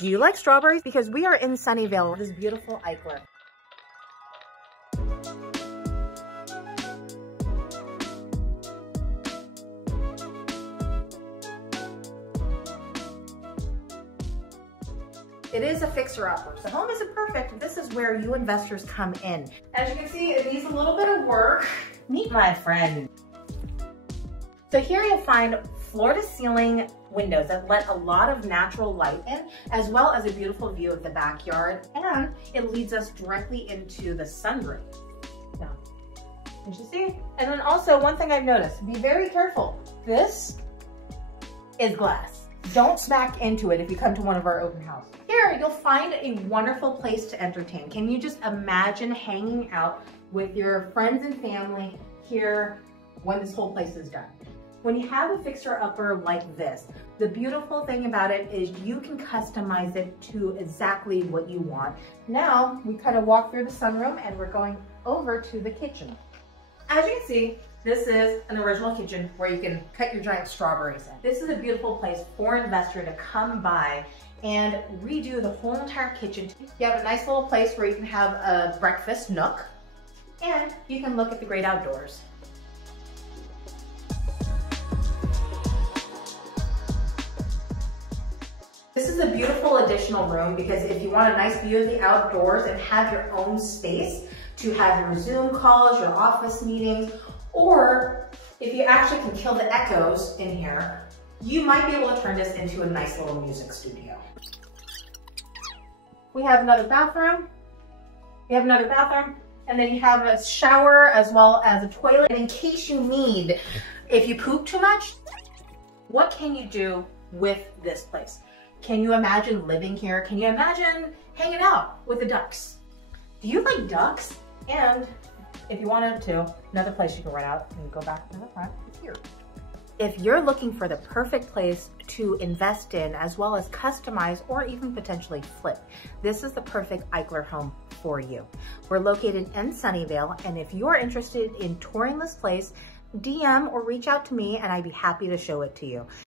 Do you like strawberries? Because we are in Sunnyvale, this beautiful Eichler. It is a fixer-upper. So home isn't perfect. This is where you investors come in. As you can see, it needs a little bit of work. Meet my friend. So here you'll find floor-to-ceiling windows that let a lot of natural light in, as well as a beautiful view of the backyard, and it leads us directly into the sunroom. Now, did you see? And then also, one thing I've noticed, be very careful. This is glass. Don't smack into it if you come to one of our open houses. Here, you'll find a wonderful place to entertain. Can you just imagine hanging out with your friends and family here when this whole place is done? When you have a fixer-upper like this, the beautiful thing about it is you can customize it to exactly what you want. Now, we kind of walk through the sunroom and we're going over to the kitchen. As you can see, this is an original kitchen where you can cut your giant strawberries in. This is a beautiful place for an investor to come by and redo the whole entire kitchen. You have a nice little place where you can have a breakfast nook and you can look at the great outdoors. This is a beautiful additional room because if you want a nice view of the outdoors and have your own space to have your Zoom calls, your office meetings, or if you actually can kill the echoes in here, you might be able to turn this into a nice little music studio. We have another bathroom. And then you have a shower as well as a toilet. And in case you need, if you poop too much, what can you do with this place? Can you imagine living here? Can you imagine hanging out with the ducks? Do you like ducks? And if you wanted to, another place you can run out and go back to the front is here. If you're looking for the perfect place to invest in, as well as customize or even potentially flip, this is the perfect Eichler home for you. We're located in Sunnyvale, and if you're interested in touring this place, DM or reach out to me and I'd be happy to show it to you.